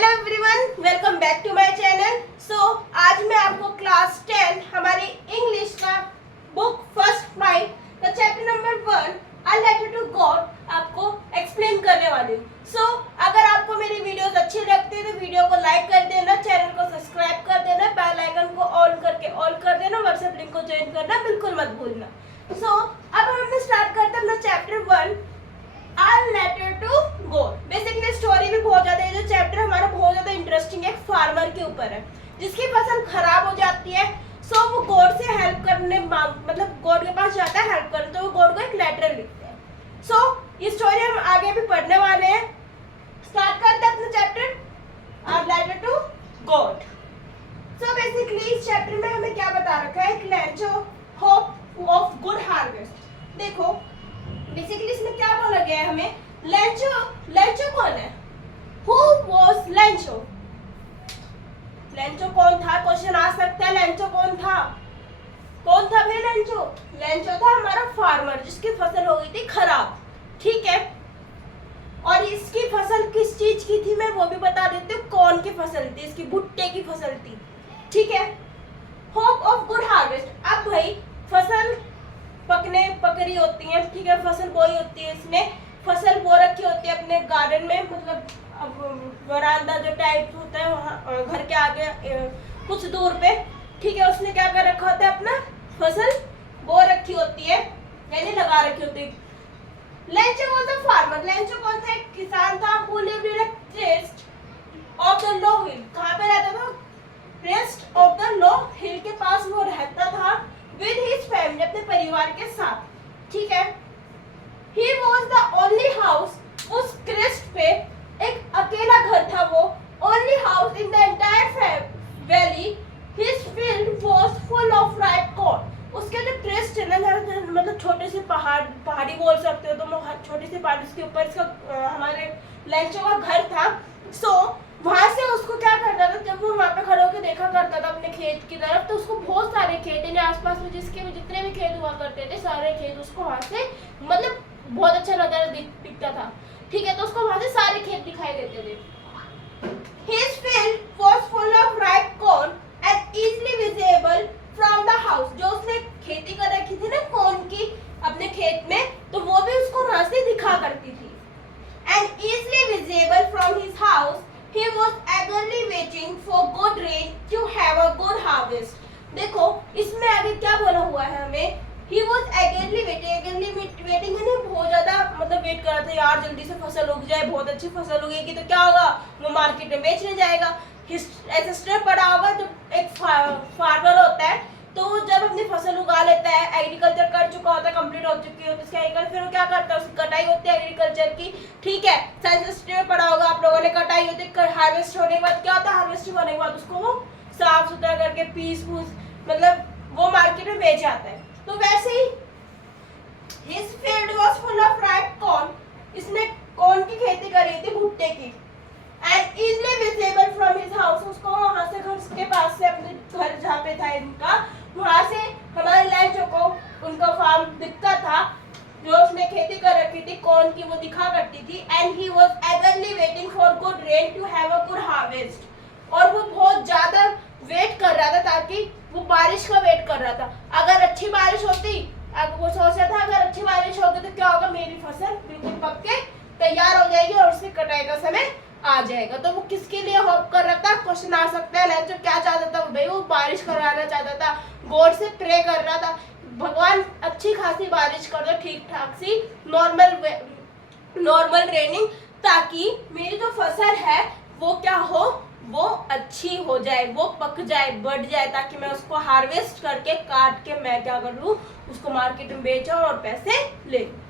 Hello everyone, welcome back to my channel. आज मैं आपको क्लास 10 हमारी इंग्लिश का बुक फर्स्ट फाइव का chapter number 1 a letter to God आपको एक्सप्लेन करने वाली हूँ। अगर आपको मेरी वीडियोस अच्छी लगती है तो वीडियो को लाइक कर देना, चैनल को सब्सक्राइब कर देना, बेल आइकन को ऑन करके ऑल कर देना, व्हाट्सएप लिंक को ज्वाइन करना बिल्कुल मत भूलना। अब हम स्टार्ट करते हैं अपना chapter 1 A letter to God। Basically story भी बहुत ज्यादा है, जो चैप्टर हमारा बहुत ज्यादा इंटरेस्टिंग है। एक फार्मर के ऊपर है जिसकी फसल खराब हो जाती है। वो गॉड से हेल्प करने मतलब गॉड के पास जाता है हेल्प करने, तो वो गॉड को एक लेटर लिखते हैं। ये स्टोरी हम आगे भी पढ़ने वाले हैं। स्टार्ट करते हैं अपना chapter A letter to God। Basically इस चैप्टर में हमें क्या बता रखा है, एक Lencho hope of good harvest. देखो बेसिकली इसमें क्या बोला गया है हमें, लेंचो कौन है, हु वाज लेंचो, लेंचो कौन था, क्वेश्चन आ सकता है। लेंचो कौन था भाई? लेंचो था हमारा फार्मर जिसकी फसल हो गई थी खराब, ठीक है। और इसकी फसल किस चीज की थी मैं वो भी बता देती हूँ। कौन की फसल थी? इसकी भुट्टे की फसल थी, ठीक है। Hope of good harvest. अब भाई फसल पकड़ी होती है, ठीक है, फसल बोई होती है। इसमें फसल बो रखी होती है अपने गार्डन में, मतलब अब वरांदा जो टाइप होता है वहाँ घर के आगे कुछ दूर पे, ठीक है। उसने क्या कर रखा होता है, अपना फसल बो रखी होती है, यानी लगा रखी होती है। Lencho was a farmer. Lencho कौन था? एक किसान था। Who lived in a crest of the low hill. कहाँ पे रहता था? Crest of the low hill के पास वो रहता था विद हिज फैमिली, अपने परिवार के साथ, ठीक है। He was the only house, उस क्रेस्ट पे एक अकेला घर था वो, only house in the entire valley. His field was full of ripe corn। उसके जो क्रेस्ट है ना, मतलब छोटे से पहाड़ी बोल सकते हो तुम, छोटे से पहाड़ी, उसके ऊपर इसका हमारे लेंचो का घर था। वहां से उसको क्या करता था, जब वो वहां पे खड़े होकर देखा करता था अपने खेत की तरफ, तो उसको बहुत सारे खेत है आसपास में, जिसके भी जितने भी खेत हुआ करते थे सारे खेत उसको वहां से मतलब बहुत अच्छा नजारा दिखता था, ठीक है। तो उसको वहां से सारे खेत दिखाई देते थे। His field was full of ripe corn and easily visible from the house। जो उसने खेती कर रखी थी ना कॉर्न की अपने खेत में, तो वो भी उसको वहां से दिखा करती थी। And easily visible from his house, he was eagerly waiting for good rain to have a good harvest। देखो इसमें आगे क्या बोला हुआ है हमें, he was eagerly waiting यानी बहुत ज्यादा मतलब वेट कर रहा था, यार जल्दी से फसल उग जाए, बहुत अच्छी फसल उगेगी तो क्या होगा, वो मार्केट में बेचने जाएगा। ऐसा स्टेप पड़ा होगा। तो एक फार्मर होता है तो जब अपनी फसल उगा लेता है, एग्रीकल्चर कर चुका होता है, कंप्लीट हो चुकी होती है उसकी एग्रीकल्चर, फिर वो क्या करता है, उसकी कटाई होती है एग्रीकल्चर की, ठीक है। साइंस स्ट्रीम में पढ़ा होगा आप लोगों ने, कटाई होती है। हार्वेस्ट होने के बाद क्या होता है, हार्वेस्टिंग होने के बाद उसको वो साफ सुथरा करके पीस मतलब वो मार्केट में बेच जाता है। तो वैसे ही his field was full of ripe corn। इसने कॉर्न की खेती करी थी, भुट्टे की। and easily visible from his house। उसको वहां से घर के पास से, अपने घर जहाँ पे था इनका, वहां से हमारे लेंचो को उनका फार्म दिखता था, जो उसने खेती कर रखी थी कॉर्न की, वो दिखा करती थी। and he was eagerly waiting for good rain to have a good harvest। और वो बहुत ज्यादा वेट कर रहा था, ताकि वो बारिश का वेट कर रहा था। अगर अच्छी बारिश होती, अगर वो सोच रहा था अगर अच्छी बारिश होगी तो क्या होगा, मेरी फसल बिल्कुल पक के तैयार हो जाएगी और उसकी कटाई का समय आ जाएगा। तो वो किसके लिए होप कर रहा था, क्वेश्चन आ सकता है। लेंचो क्या चाहता था भाई, वो बारिश करवाना चाहता था, गॉड से प्रे कर रहा था, भगवान अच्छी खासी बारिश कर दो, ठीक ठाक सी नॉर्मल रेनिंग, ताकि मेरी जो फसल है वो क्या हो, वो अच्छी हो जाए, वो पक जाए, बढ़ जाए, ताकि मैं उसको हार्वेस्ट करके काट के मैं क्या करूँ, उसको मार्केट में बेचूं और पैसे ले लूं।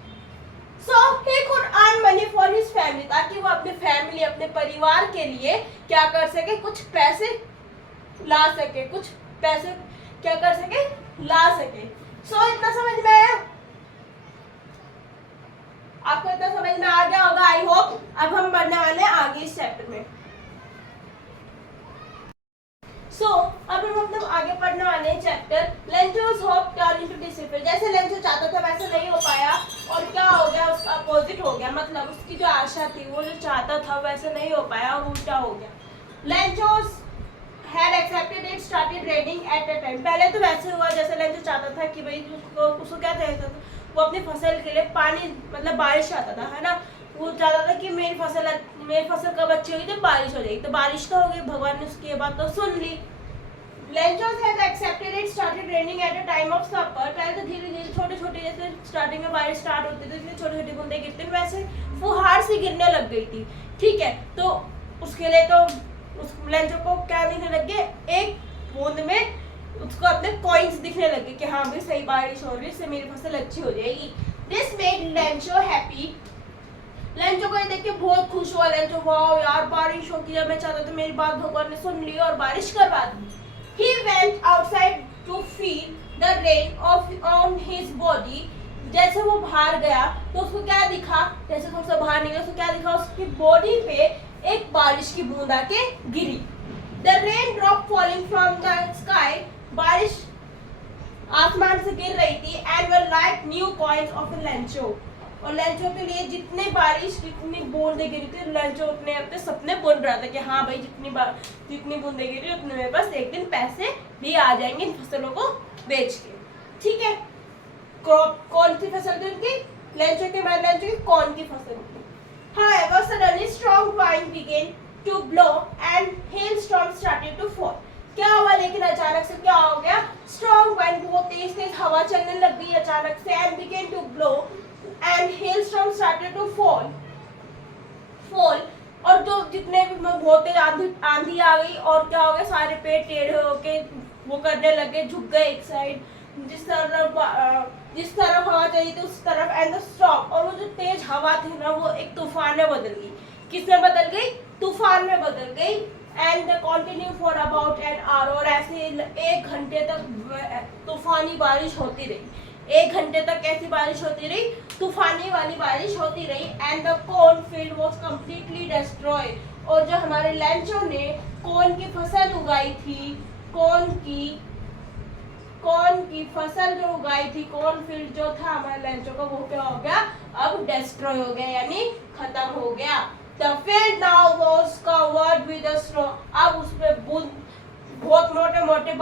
So he could earn money for his family। ताकि वो अपने फैमिली, अपने परिवार के लिए क्या कर सके, कुछ पैसे ला सके, कुछ पैसे क्या कर सके, ला सके। इतना समझ में आया आपको? इतना समझ में आ गया होगा आई होप। अब हम बढ़ने वाले हैं आगे इस चैप्टर में। अब हम मतलब आगे पढ़ने वाले हैं chapter Lencho's hope turned into despair। जैसे लेंचो चाहता था वैसे नहीं हो पाया, और क्या हो गया, उसका अपोजिट हो गया। मतलब उसकी जो आशा थी, वो जो चाहता था वैसे नहीं हो पाया और उल्टा हो गया। लेंचोस had accepted it started raining at a time। पहले तो वैसे हुआ जैसे लेंचो चाहता था कि भाई उसको क्या चाहिए था, वो अपनी फसल के लिए पानी मतलब बारिश आता था, है ना। वो चाहता था कि मेरी फसल कब अच्छी होगी, जब बारिश हो जाएगी। तो बारिश तो हो गई, भगवान ने उसकी बात तो सुन ली। लेंचोस had accepted it started raining at a time of supper। पहले तो धीरे धीरे छोटे छोटे, जैसे स्टार्टिंग में बारिश स्टार्ट होती थी इसलिए छोटी छोटी बूंदे गिरती थी, वैसे फुहार सी गिरने लग गई थी। ठीक है, तो उसके लिए तो उस लेंचो को क्या दिखने लग गए, एक बूंद में उसको अपने कॉइन्स दिखने लगे कि हाँ भाई सही बारिश हो रही है, इससे मेरी फसल अच्छी हो जाएगी। This made Lencho happy. Lencho को ये देख के बहुत खुश हुआ। लेंचो वाओ यार बारिश होगी, जब मैं चाहता था मेरी बात भगवान ने सुन ली और बारिश करवा दी। He went outside to feel the rain on his body। जैसे वो बाहर गया तो उसको क्या दिखा, जैसे थोड़ा सा बाहर निकला तो क्या दिखा, उसकी बॉडी पे एक बारिश की बूंद आके गिरी। The rain drop falling from the sky। बारिश आसमान से गिर रही थी and were like new coins of a Lencho. और लेंचो के लिए जितनी बूंदे गिरी थी, लेंचो अपने सपने बुन रहा था कि हाँ भाई जितनी बूंदे गिरी उतने मेरे पास एक दिन पैसे भी आ जाएंगे इन फसलों को बेच के। ठीक है, कौन सी फसल थी उनकी, लेंचो के बाद लेंचो की कौन की फसल थी। However, suddenly strong wind began to blow and hailstorms started to fall। क्या हुआ, लेकिन अचानक से क्या हो गया, स्ट्रॉन्ग वाइंड, बहुत तेज तेज हवा चलने लग गई अचानक से, and began to blow and hailstorms started to fall। और जो जितने भी बहुत तेज आंधी आ गई और क्या हो गया, सारे पेड़ टेढ़े होके वो करने लगे, झुक गए एक साइड, जिस तरफ हवा चाहिए थी उस तरफ। एंड द स्टॉर्म, और वो जो तेज हवा थी ना वो एक तूफान में बदल गई। किस में बदल गई, तूफान में बदल गई। And continue for about an hour. और ऐसे 1 घंटे तक तूफानी बारिश होती रही। 1 घंटे तक कैसी बारिश होती रही, तूफानी वाली बारिश होती रही। And the corn field was completely destroy. और जो हमारे लेंचो ने कॉर्न की फसल उगाई थी, कॉर्न की फसल जो उगाई थी, कॉर्न फील्ड जो था हमारे लेंचो का, वो क्या हो गया, अब डिस्ट्रॉय हो गया, यानी खत्म हो गया। The field now was covered with a straw। अब उसमें बहुत मोटे मोटे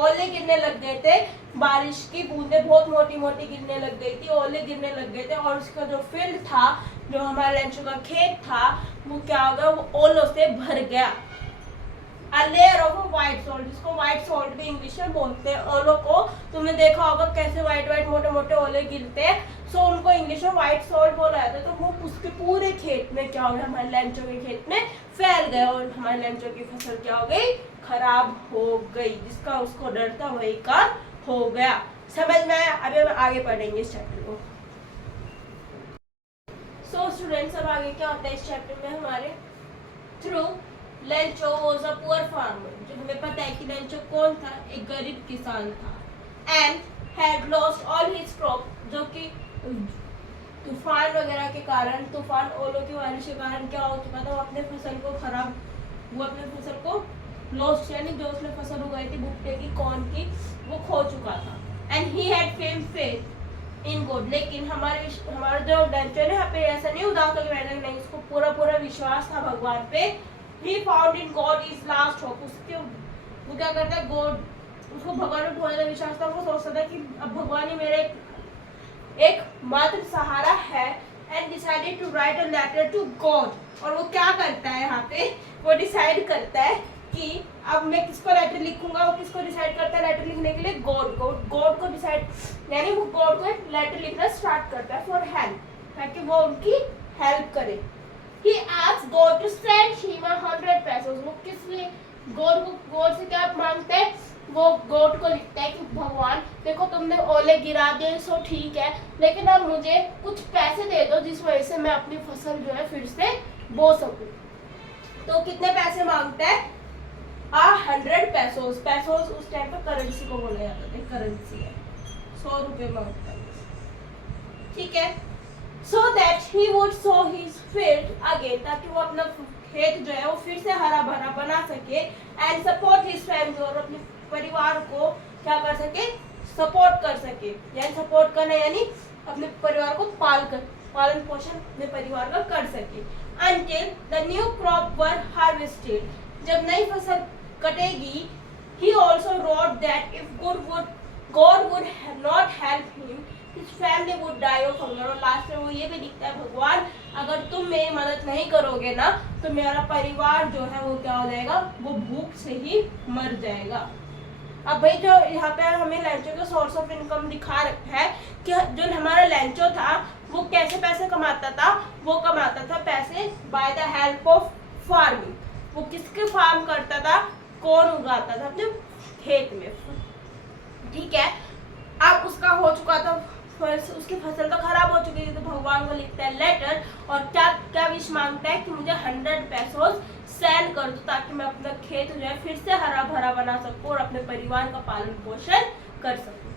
ओले गिरने लग गए थे, बारिश की बूंदें बहुत मोटी मोटी गिरने लग गई थी, ओले गिरने लग गए थे। और उसका जो फील्ड था, जो हमारे लेंचो का खेत था, वो क्या हो गया, वो ओलों से भर गया। A layer of a white salt, जिसको white salt भी इंग्लिश में बोलते हैं। ओलों को तुमने देखा होगा कैसे व्हाइट मोटे मोटे ओले गिरते हैं, सो उनको इंग्लिश में व्हाइट सॉल्ट बोला जाता है। तो वो उसके पूरे खेत में क्या हो गया, हमारे लेंचो के खेत में फैल गए और हमारे लेंचो की फसल क्या हो गई, खराब हो गई। जिसका उसको डर था वही काम हो गया। समझ में आया? अभी हम आगे पढ़ेंगे इस चैप्टर को। सो स्टूडेंट्स, अब आगे क्या होता है इस चैप्टर में हमारे through. Lencho was a poor farmer. जो हमें पता है कि लेंचो कौन था, एक गरीब किसान था। And had lost all his crop, जो कि तूफान वगैरह के कारण, तूफान ओलों की बारिश के कारण क्या हो चुका था, वो अपने फसल को लॉस्ट, यानी जो उसने फसल उगाई थी भुट्टे की, कॉर्न की, वो खो चुका था। And he had faith in God. लेकिन हमारा जो लेंचो है यहाँ पे ऐसा नहीं उदास हो गया, नहीं, उसको पूरा विश्वास था भगवान पे। He found in God his last hope। वो क्या करता है, गॉड, उसको भगवान में बहुत ज्यादा विश्वास था। वो सोचता था कि अब भगवान ही मेरे एक मात्र सहारा है। And decided to write a letter to God. और वो क्या करता है यहाँ पे, वो डिसाइड करता है कि अब मैं किसको लेटर लिखूंगा। वो किसको डिसाइड करता है लेटर लिखने के लिए, गॉड को डिसाइड, यानी वो गॉड को एक लेटर लिखना स्टार्ट करता है फॉर हेल्प, ताकि वो उनकी हेल्प करे। He asked God to send him 100 pesos। वो किस लिए गॉड से क्या मांगते हैं, वो गॉड को लिखता है कि भगवान देखो तुमने ओले गिरा दिए सो ठीक है, लेकिन अब मुझे कुछ पैसे दे दो जिस वजह से मैं अपनी फसल जो है फिर से बो सकूं। तो कितने पैसे मांगता है, 100 पेसोस। पेसोस उस टाइम पर करेंसी को बोला जाता था, करेंसी है, 100 रुपए मांगता है। ठीक है, so that he would sow his field again, ताकि वो अपना खेत जो है वो फिर से हरा भरा बना सके। and support his family, और अपने परिवार को क्या कर सके, सपोर्ट कर सके। यानी सपोर्ट करना यानी अपने परिवार को पालन पोषण अपने परिवार का कर सके। until the new crop were harvested, जब नई फसल कटेगी, he also wrote that if God would not help him, his family would die of hunger। और लास्ट में वो ये भी लिखता है, भगवान अगर तुम मेरी मदद नहीं करोगे ना तो मेरा परिवार जो है वो क्या हो जाएगा, वो भूख से ही मर जाएगा। अब भाई जो यहाँ पे हमें लेंचो का सोर्स ऑफ इनकम दिखा रखा है कि जो हमारा लेंचो था वो कैसे पैसे कमाता था, वो कमाता था पैसे by the help of farming. वो किसके फार्म करता था, कौन उगाता था अपने खेत में, ठीक है। अब उसका हो चुका था, उसकी फसल तो खराब हो चुकी थी, तो भगवान को लिखता है लेटर और क्या क्या विश मांगता है कि मुझे 100 पैसों सेंड कर दो ताकि मैं अपना खेत जो है फिर से हरा भरा बना सकूं और अपने परिवार का पालन पोषण कर सकूं।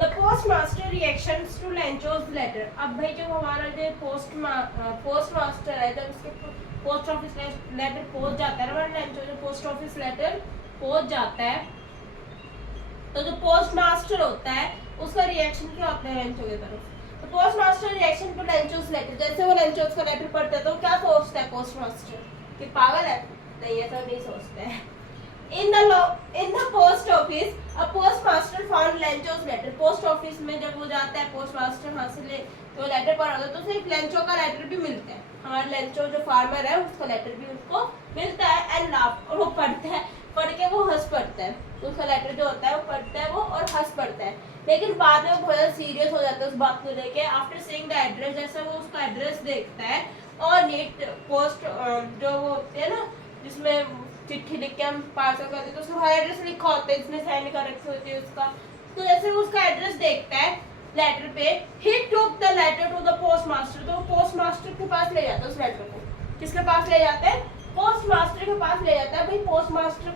The postmaster reactions to Lencho's letter। अब भाई जब हमारा जो पोस्टमास्टर है, जब उसके पोस्ट ऑफिस लेटर पहुंच जाता है, हमारा लेंचो जो पोस्ट ऑफिस लेटर पहुंच जाता है, तो जो पोस्टमास्टर होता है उसका रिएक्शन क्या होता है लेंचो की तरफ। तो पोस्टमास्टर रिएक्शन टू लेंचोस लेटर, जैसे वो लेंचोस का लेटर पढ़ता है तो क्या सोचता है पोस्टमास्टर कि पागल है, नहीं ऐसा नहीं सोचता है। In the post office, a postmaster found Lencho's letter। Post office में जब वो जाता है पोस्टमास्टर वहाँ से तो लेटर पढ़ा होता है, तो सिर्फ लेंचो का लेटर भी मिलता है। हमारा लेंचो जो फार्मर है उसका लेटर भी उसको मिलता है एंड लाफ, और वो पढ़ता है, पढ़ के वो हंस पड़ता है। तो उसका लेटर जो होता है वो पढ़ता है वो और हंस पड़ता है, लेकिन बाद में वो बहुत ज़्यादा सीरियस हो जाता है उस बात को लेके। आफ्टर सीइंग द एड्रेस, जैसे वो उसका एड्रेस देखता है और नीट पोस्ट जो वो होते हैं ना जिसमें चिट्ठी लिख के हम पार्सल करते हैं, तो उसमें हर एड्रेस लिखा होता है, इसमें साइन कर रखी होती है उसका। तो जैसे वो उसका एड्रेस देखता है लेटर पे, he took the letter to the postmaster. तो पोस्टमास्टर के पास ले जाता है उस लेटर को। किसके पास ले जाता है, पोस्टमास्टर के पास ले जाता है। भाई पोस्टमास्टर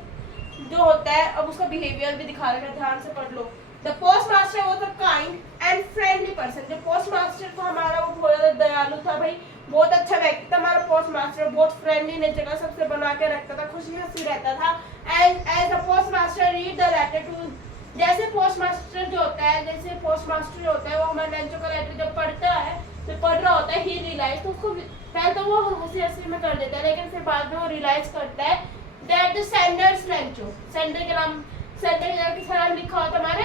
जो होता है, अब उसका बिहेवियर भी दिखा रखा है, ध्यान से पढ़ लो। The postmaster was a kind and friendly person. जो पोस्टमास्टर था हमारा वो बहुत ज्यादा दयालु था, भाई बहुत अच्छा व्यक्ति था हमारा पोस्टमास्टर, बहुत फ्रेंडली नेचर का, सबसे बना के रखता था, खुशी हंसी रहता था। And as the postmaster read the letter to, जैसे पोस्टमास्टर जो होता है, जैसे पोस्टमास्टर जो होता है वो हमारे लेंचो का लेटर जब पढ़ता है, जब पढ़ रहा होता है, ही रियलाइज, तो उसको पहले तो वो हंसी हंसी में कर देता है, लेकिन फिर बाद में वो रियलाइज करता है that the Sanders Lencho, sender के नाम, सेंडर के नाम किसका नाम लिखा हुआ था, हमारे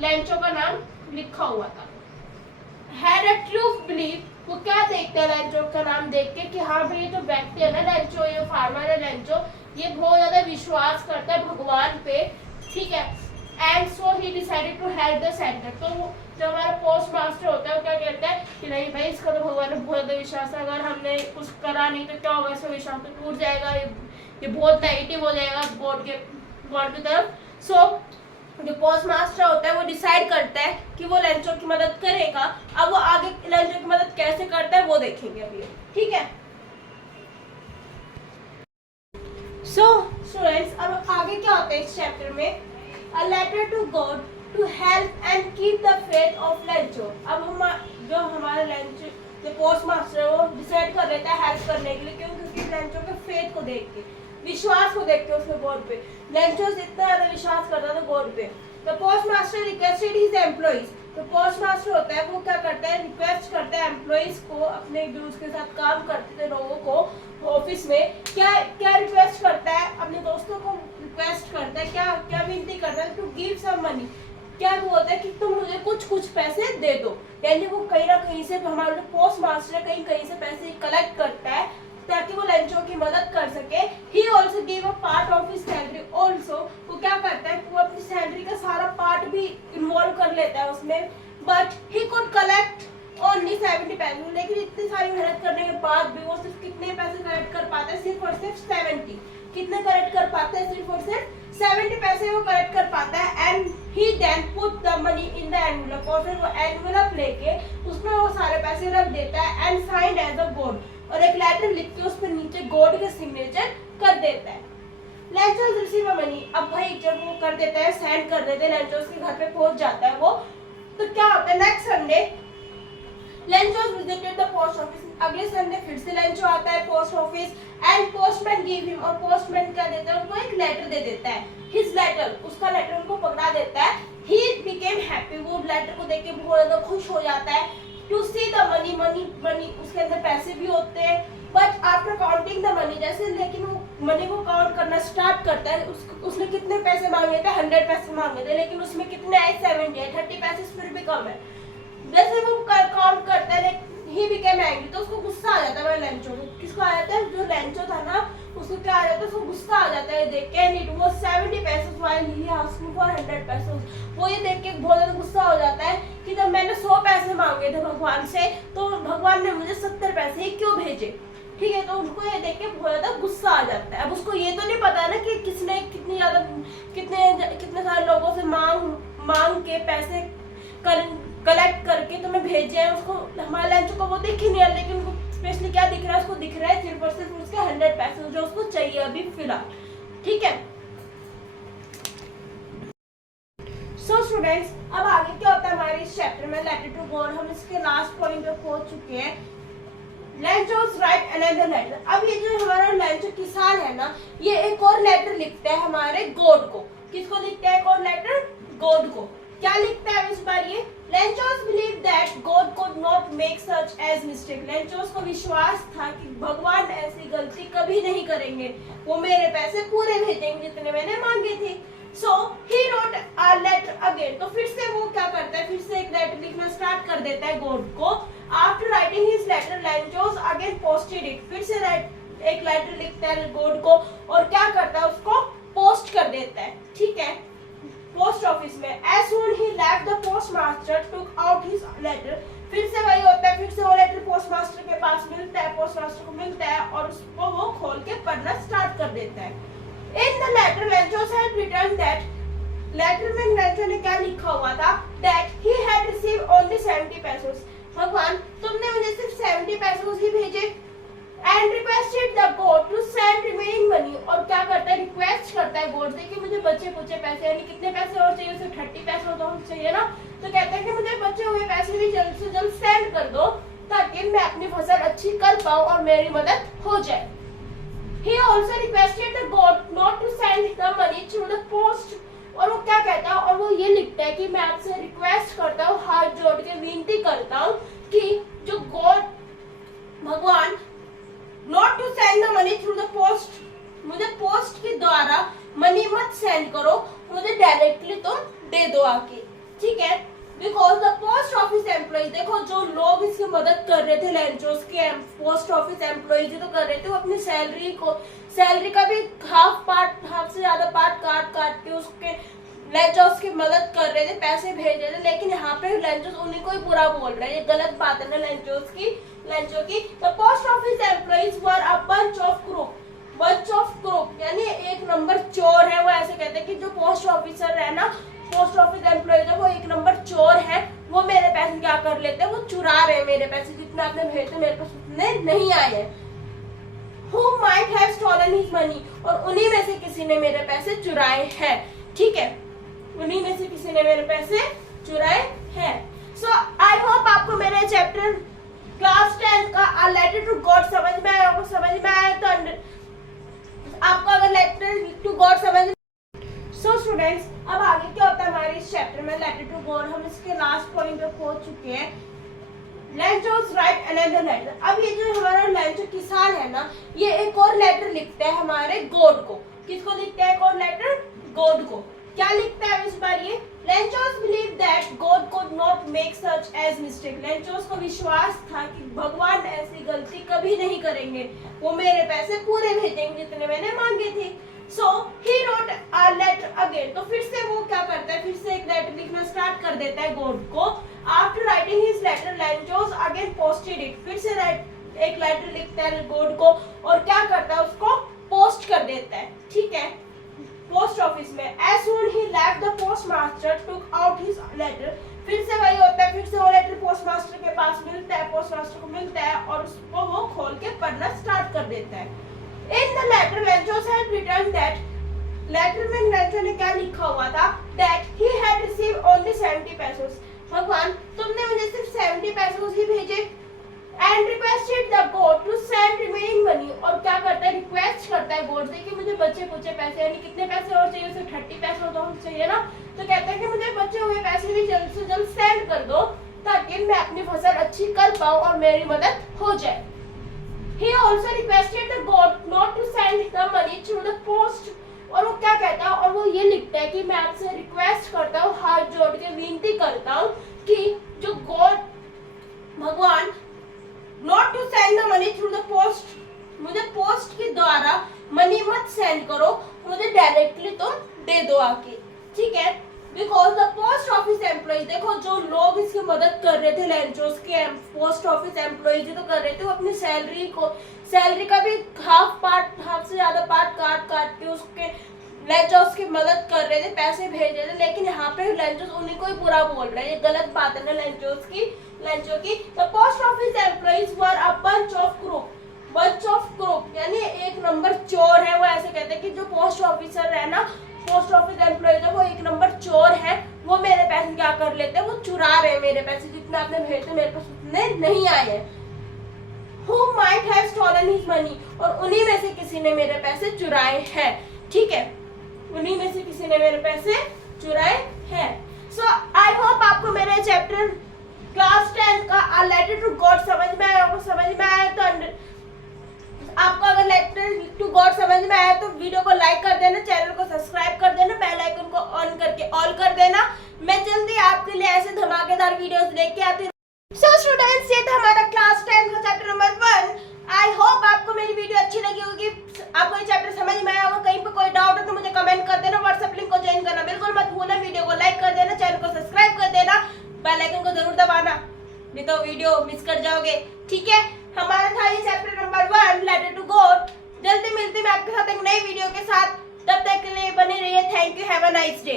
लेंचो का नाम लिखा हुआ था। हैड अ ट्रू बिलीव, वो क्या देखते हैं लेंचो का नाम देख के कि हाँ भाई जो व्यक्ति है ना लेंचो, ये फार्मर है लेंचो, ये बहुत ज्यादा विश्वास करता है भगवान पे, ठीक है। And so he decided to help the sender. तो जो हमारा पोस्ट मास्टर होता है वो क्या कहता है कि नहीं भाई इसका तो भगवान में बहुत ज्यादा विश्वास है, अगर हमने कुछ करा नहीं तो क्या होगा, इसका विश्वास तो टूट जाएगा, ये बहुत नेगेटिव हो जाएगा गॉड की तरफ। सो जो पोस्ट मास्टर होता है वो डिसाइड करता है कि वो लेंचो की मदद करेगा। अब वो आगे लेंचो की मदद कैसे करता है वो देखेंगे अभी, ठीक है। सो स्टूडेंट्स, अब आगे क्या होता है इस चैप्टर में, a letter to God to help and keep the faith of Lencho. अब हम जो हमारा लेंचो जो पोस्ट मास्टर है वो डिसाइड कर लेता है हेल्प करने के लिए, क्यों, क्योंकि लेंचो के फेथ को देख के, विश्वास को देख के उसके गॉड पे, लेंचो इतना ज्यादा विश्वास करता था गॉड पे। तो post master requested his employees, तो पोस्ट मास्टर होता है वो क्या करता है, रिक्वेस्ट करता है एम्प्लॉइज को, अपने जो उसके साथ काम करते थे लोगों को ऑफिस में, क्या क्या रिक्वेस्ट करता है, अपने दोस्तों को रिक्वेस्ट करता है, क्या क्या विनती करता है, टू गिव सम मनी, क्या बोलता है कि तुम मुझे कुछ पैसे दे दो। यानी वो कहीं ना कहीं से, हमारा जो पोस्ट मास्टर है कहीं से पैसे कलेक्ट करता है ताकि वो लेंचो की मदद कर सके। He also give a part of his salary also, वो क्या करता है वो अपनी सैलरी का सारा पार्ट भी इन्वॉल्व कर लेता है उसमें। But he could collect only 70 पैसे, लेकिन इतनी सारी मेहनत करने के बाद भी वो सिर्फ कितने पैसे कलेक्ट कर पाता है, सिर्फ और सिर्फ 70। कितने कलेक्ट कर पाता है, सिर्फ और सिर्फ 70 पैसे वो कलेक्ट कर पाता है। And he then put the money in the envelope, और फिर वो एनवेलप लेके उसमें वो सारे पैसे रख देता है and signed as a God, और एक लेटर लिख के उस पर नीचे गॉड के सिग्नेचर कर देता है। लेंचोस रिसीव मनी, अब भाई जब वो कर देता है, सेंड कर देते हैं, लेंचोस के घर पे पहुंच जाता है वो, तो क्या होता है next Sunday Lencho's visited the post office, अगले संडे फिर से लेंचो आता है post office and postman give him, और पोस्टमैन क्या देता है उनको, एक लेटर दे देता है, हिज लेटर, उसका लेटर उनको पकड़ा देता है। ही बिकेम हैप्पी, वो लेटर को देख के बहुत ज्यादा खुश हो जाता है। To see the money, money उसके अंदर पैसे भी होते हैं, but after counting the money, जैसे लेकिन वो मनी को काउंट करना स्टार्ट करता है, उसने कितने पैसे मांगे थे, 100 पैसे मांगे थे, लेकिन उसमें कितने आए, 70 है, 30 पैसे फिर भी कम है। जैसे वो काउंट करता है ही बिकेम एंग्री, तो उसको गुस्सा आ जाता है लेंचो को। किसको आ जाता है, जो लेंचो था ना उसको क्या आ जाता है, उसको गुस्सा आ जाता है देख के, एंड इट वाज 70 पैसे व्हाइल ही आस्किंग फॉर 100 पैसे। वो ये देख के बहुत ज्यादा गुस्सा हो जाता है कि जब मैंने 100 पैसे मांगे थे भगवान से, तो भगवान ने मुझे 70 पैसे ही क्यों भेजे। ठीक है, तो उनको ये देख के बहुत ज्यादा गुस्सा आ जाता है। अब उसको ये तो नहीं पता ना कि किसने कितनी ज्यादा कितने सारे लोगों से मांग के पैसे कलेक्ट करके तुम्हें भेजे हैं। उसको हमारे लंच को वो दिख ही नहीं है, लेकिन उनको स्पेशली क्या दिख रहा है, उसको दिख रहा है सिर्फ और सिर्फ उसके 100 पैसे जो उसको चाहिए अभी फिलहाल। ठीक है, सो स्टूडेंट्स, अब आगे क्या होता है हमारे इस चैप्टर में, लेटर टू गॉड। हम इसके लास्ट पॉइंट पे पहुंच चुके हैं। लेंचोस राइट अनदर लेटर। अब ये जो हमारा लेंचो किसान है ना, ये एक और लेटर लिखता है हमारे गॉड को। किसको लिखता है एक और लेटर, गॉड को। क्या लिखता है इस बार ये, Lencho's believe that God could not make such a mistake. Lencho's को विश्वास था कि भगवान ऐसी गलती कभी नहीं करेंगे, वो मेरे पैसे पूरे भेजेंगे जितने मैंने मांगे थे। So he wrote a letter again. तो फिर से वो क्या करता है, फिर से एक लेटर लिखना स्टार्ट कर देता है गॉड को। After writing his letter Lencho's again posted it. फिर से एक लेटर लिखता है गॉड को और क्या करता है, उसको पोस्ट कर देता है। ठीक है, पोस्ट ऑफिस में। As soon he left the postmaster took out his letter। फिर से वही होता है, फिर से वो लेटर पोस्टमास्टर के पास मिलता है, पोस्टमास्टर को मिलता है और उसको वो खोल के पढ़ना स्टार्ट कर देता है। In the letter, Lenchos had written that, letter में लेंचो ने क्या लिखा हुआ था, that he had received only 70 pesos। भगवान तुमने मुझे सिर्फ 70 पैसे ही भेजे, and requested the god to send remaining money। और क्या करता है, रिक्वेस्ट करता है गॉड से कि मुझे बचे कुचे पैसे, यानी कितने पैसे और चाहिए, उसे 30 पैसे तो चाहिए ना, तो कहता है कि मुझे बचे हुए पैसे भी जल्द से जल्द सेंड कर दो ताकि मैं अपनी फसल अच्छी कर पाऊं और मेरी मदद हो जाए। He also requested the god not to send the money through the post। और वो क्या कहता है, और वो ये लिखता है कि मैं आपसे रिक्वेस्ट करता हूँ, हाथ जोड़ के विनती करता हूँ कि जो गॉड भगवान not to send the money through the post, मुझे पोस्ट के द्वारा मनी मत सेंड करो, मुझे डायरेक्टली तुम दे दो आके। ठीक है, because the post office employees, देखो जो लोग इसकी मदद कर रहे थे लेंचोस के, पोस्ट ऑफिस एम्प्लॉइज तो कर रहे थे, वो अपनी सैलरी का भी हाफ से ज्यादा पार्ट काट के उसके लेंचोस की मदद कर रहे थे, पैसे भेज रहे थे। लेकिन यहाँ पे लेंचोस उन्हीं को ही बुरा बोल रहे हैं, ये गलत बात है ना लेंचो की। The post office employees were a bunch of crook, यानी एक नंबर चोर है। वो ऐसे कहते हैं कि जो पोस्ट ऑफिसर है ना, पोस्ट ऑफिस एम्प्लॉइज है, वो एक नंबर चोर है, वो मेरे पैसे क्या कर लेते हैं, वो चुरा रहे हैं मेरे पैसे, जितने आपने भेजे मेरे पास उतने नहीं आए हैं। Who might have stolen his money, और उन्हीं में से किसी ने मेरे पैसे चुराए हैं। ठीक है, उन्हीं में से किसी ने मेरे पैसे चुराए हैं। सो आई होप आपको मेरे चैप्टर क्लास 10 का लेटर टू गॉड समझ में आया होगा। समझ में आया तो आपको अगर लेटर टू गॉड समझ। सो स्टूडेंट्स, अब आगे क्या होता है हमारे इस चैप्टर में, लेटर टू गॉड। हम इसके लास्ट पॉइंट पे पहुंच चुके हैं। लेंचोस राइट अनदर लेटर। अब ये जो हमारा लेंचो किसान है ना, ये एक और लेटर लिखता है हमारे गॉड को। किसको लिखता है एक और लेटर, गॉड को। क्या लिखता है इस बार ये, Lencho's believe that God could not make such a mistake. Lencho's को विश्वास था कि भगवान ऐसी गलती कभी नहीं करेंगे, वो मेरे पैसे पूरे भेजेंगे जितने मैंने मांगे थे। So he wrote a letter again. तो फिर से वो क्या करता है, फिर से एक लेटर लिखना स्टार्ट कर देता है गॉड को। After writing his letter Lencho's again posted it. फिर से एक लेटर लिखता है गॉड को और क्या करता है, उसको पोस्ट कर देता है। ठीक है, पोस्ट ऑफिस में। As soon he left the postmaster took out his letter। फिर से वही होता है, फिर से वो लेटर पोस्टमास्टर के पास मिलता है, पोस्टमास्टर को मिलता है और उसको वो खोल के पढ़ना स्टार्ट कर देता है। In the letter, Lenchos had written that, letter में लेंचो ने क्या लिखा हुआ था, that he had received only 70 pesos। भगवान तुमने मुझे सिर्फ 70 पैसे ही भेजे, and requested the god to send remaining money। और क्या करता है, रिक्वेस्ट करता है गॉड से कि मुझे बचे कुचे पैसे, यानी कितने पैसे और चाहिए, उसे 30 पैसे तो चाहिए ना, तो कहता है कि मुझे बचे हुए पैसे भी जल्द से जल्द सेंड कर दो ताकि ताकि मैं अपनी फसल अच्छी कर पाऊँ और मेरी मदद हो जाए। He also requested the God not to send the money through the post। और वो क्या कहता है, और वो ये लिखता है कि मैं आपसे रिक्वेस्ट करता हूँ, हाथ जोड़ के विनती करता हूँ कि जो गॉड भगवान not to send the money through the post, मुझे पोस्ट के द्वारा मनी मत सेंड करो, मुझे डायरेक्टली तुम दे दो आके, ठीक है। Because the post office employees, देखो जो लोग इसकी मदद कर रहे थे लेंचोस के पोस्ट ऑफिस एम्प्लॉइज जो तो कर रहे थे, वो अपनी सैलरी का भी हाफ से ज्यादा पार्ट काट के उसके लेंचोस की मदद कर रहे थे, पैसे भेज रहे थे। लेकिन यहाँ पे लेंचोस उन्हीं को ही बुरा बोल रहे हैं, ये गलत बात है ना लेंचो की। The post office employees were a bunch of crook, यानी एक नंबर चोर है। वो ऐसे कहते हैं कि जो पोस्ट ऑफिसर है ना, पोस्ट ऑफिस एम्प्लॉइज है, वो एक नंबर चोर है। वो मेरे पैसे क्या कर लेते हैं, वो चुरा रहे हैं मेरे पैसे, जितने आपने भेजे मेरे पास उतने नहीं आए हैं। Who might have stolen his money, और उन्हीं में से किसी ने मेरे पैसे चुराए हैं, ठीक है, उन्हीं में से किसी ने मेरे पैसे चुराए हैं। सो आई होप आपको मेरे चैप्टर क्लास 10 का लेटर टू गॉड समझ में आया तो आपको अगर लेटर टू गॉड समझ में आया तो वीडियो को लाइक कर देना, चैनल को सब्सक्राइब कर देना, बेल आइकन को ऑन करके ऑल कर देना। मैं जल्दी आपके लिए ऐसे धमाकेदार वीडियोस लेके आती हूँ। सो स्टूडेंट्स, ये था हमारा क्लास 10 का चैप्टर नंबर 1। आई होप आपको मेरी वीडियो अच्छी लगी होगी, आपको ये चैप्टर समझ में आया होगा। कहीं पे कोई डाउट हो तो मुझे कमेंट कर देना, व्हाट्सएप लिंक को ज्वाइन करना बिल्कुल मत भूलना, वीडियो को लाइक कर देना, चैनल को सब्सक्राइब कर देना, बेल आइकन को जरूर दबाना, नहीं तो वीडियो मिस कर जाओगे, ठीक है। हमारा था ये chapter number 1 letter to God. जल्दी मिलती मैं आपके साथ एक नई वीडियो के साथ, तब तक के लिए बने रहिए। Thank you, have a nice day.